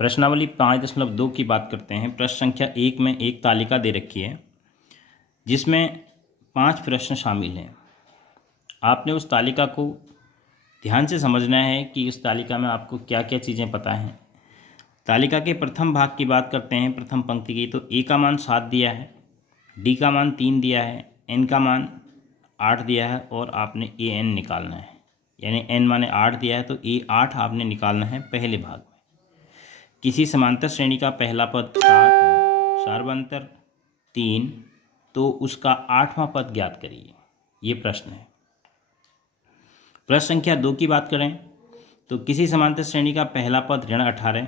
प्रश्नावली 5.2 की बात करते हैं। प्रश्न संख्या 1 में एक तालिका दे रखी है जिसमें 5 प्रश्न शामिल हैं। आपने उस तालिका को ध्यान से समझना है कि उस तालिका में आपको क्या क्या चीज़ें पता हैं। तालिका के प्रथम भाग की बात करते हैं, प्रथम पंक्ति की, तो ए का मान 7 दिया है, डी का मान 3 दिया है, एन का मान 8 दिया है और आपने ए एन निकालना है। यानी एन माने 8 दिया है तो ए 8 आपने निकालना है पहले भाग में। किसी समांतर श्रेणी का पहला पद 7, सार्वंतर 3, तो उसका 8वां पद ज्ञात करिए। ये प्रश्न है। प्रश्न संख्या 2 की बात करें तो किसी समांतर श्रेणी का पहला पद ऋण 18,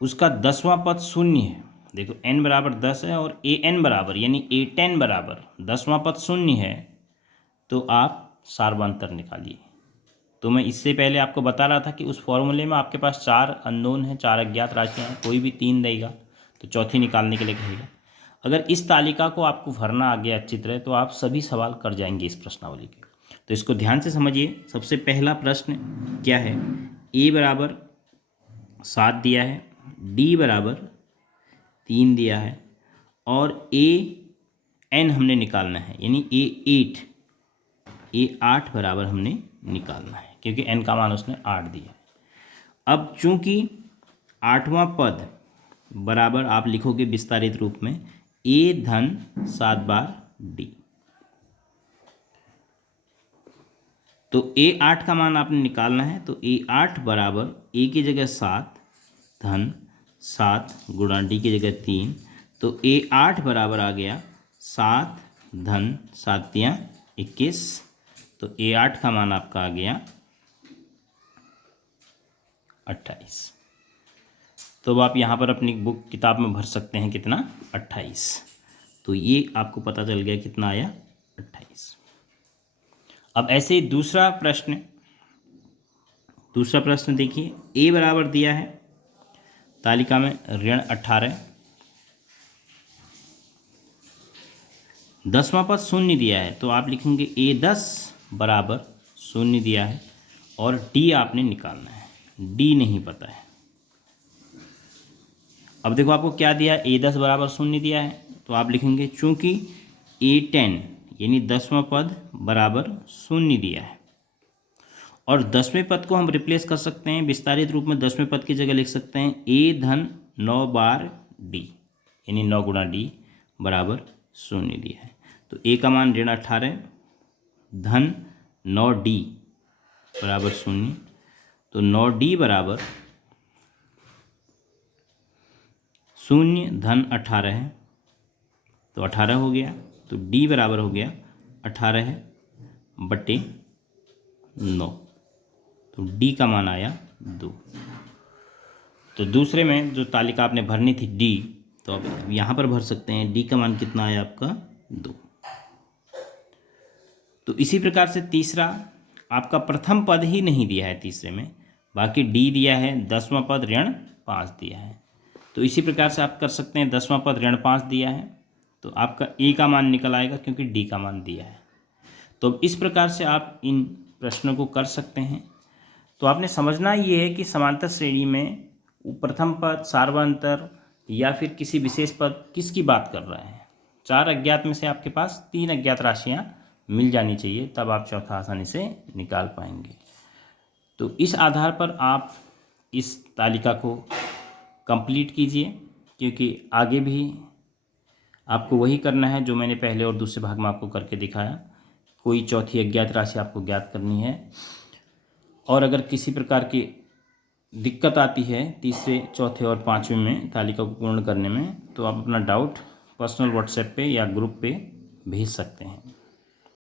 उसका 10वां पद 0 है। देखो n बराबर 10 है और ए एन बराबर यानी A10 बराबर 10वां पद 0 है, तो आप सार्वंतर निकालिए। तो मैं इससे पहले आपको बता रहा था कि उस फॉर्मूले में आपके पास 4 अननोन हैं, 4 अज्ञात राशियाँ हैं, कोई भी 3 देगा तो चौथी निकालने के लिए कहेगा। अगर इस तालिका को आपको भरना आ गया अच्छी तरह तो आप सभी सवाल कर जाएंगे इस प्रश्नावली के। तो इसको ध्यान से समझिए। सबसे पहला प्रश्न क्या है, ए बराबर 7 दिया है, डी बराबर 3 दिया है और ए एन हमने निकालना है, यानी ए 8 बराबर हमने निकालना है क्योंकि एन का मान उसने 8 दिया है। अब चूंकि 8वां पद बराबर आप लिखोगे विस्तारित रूप में ए धन 7 बार डी, तो ए 8 का मान आपने निकालना है। तो ए 8 बराबर ए की जगह 7 धन 7 गुणा डी की जगह 3, तो ए 8 बराबर आ गया 7 धन 7 या 21, तो ए 8 का मान आपका आ गया 28। तो अब आप यहाँ पर अपनी बुक किताब में भर सकते हैं कितना, 28। तो ये आपको पता चल गया कितना आया, 28। अब ऐसे ही दूसरा प्रश्न देखिए। ए बराबर दिया है तालिका में ऋण 18, 10वां पद 0 दिया है, तो आप लिखेंगे ए 10 बराबर 0 दिया है और डी आपने निकालना है। डी नहीं पता है। अब देखो आपको क्या दिया, ए 10 बराबर 0 दिया है, तो आप लिखेंगे चूंकि ए 10 यानी 10वां पद बराबर 0 दिया है और 10वें पद को हम रिप्लेस कर सकते हैं विस्तारित रूप में। 10वें पद की जगह लिख सकते हैं ए धन 9 बार डी, यानी 9 गुणा डी बराबर 0 दिया है। तो ए का मान ऋण 18 धन 9 डी बराबर 0, तो 9 डी बराबर 0 धन 18 है, तो 18 हो गया। तो डी बराबर हो गया 18 बटे 9, तो डी का मान आया 2। तो दूसरे में जो तालिका आपने भरनी थी डी, तो अब यहाँ पर भर सकते हैं। डी का मान कितना आया आपका, 2। तो इसी प्रकार से तीसरा, आपका प्रथम पद ही नहीं दिया है तीसरे में, बाकी डी दिया है, 10वां पद ऋण 5 दिया है। तो इसी प्रकार से आप कर सकते हैं, 10वां पद ऋण 5 दिया है तो आपका ए का मान निकल आएगा क्योंकि डी का मान दिया है। तो इस प्रकार से आप इन प्रश्नों को कर सकते हैं। तो आपने समझना ये है कि समांतर श्रेणी में प्रथम पद, सार्वंतर या फिर किसी विशेष पद किसकी बात कर रहे हैं। 4 अज्ञात में से आपके पास 3 अज्ञात राशियाँ मिल जानी चाहिए, तब आप चौथा आसानी से निकाल पाएंगे। तो इस आधार पर आप इस तालिका को कंप्लीट कीजिए, क्योंकि आगे भी आपको वही करना है जो मैंने पहले और दूसरे भाग में आपको करके दिखाया। कोई चौथी अज्ञात राशि आपको ज्ञात करनी है और अगर किसी प्रकार की दिक्कत आती है तीसरे, चौथे और 5वें में तालिका को पूर्ण करने में, तो आप अपना डाउट पर्सनल व्हाट्सएप पे या ग्रुप पे भेज सकते हैं।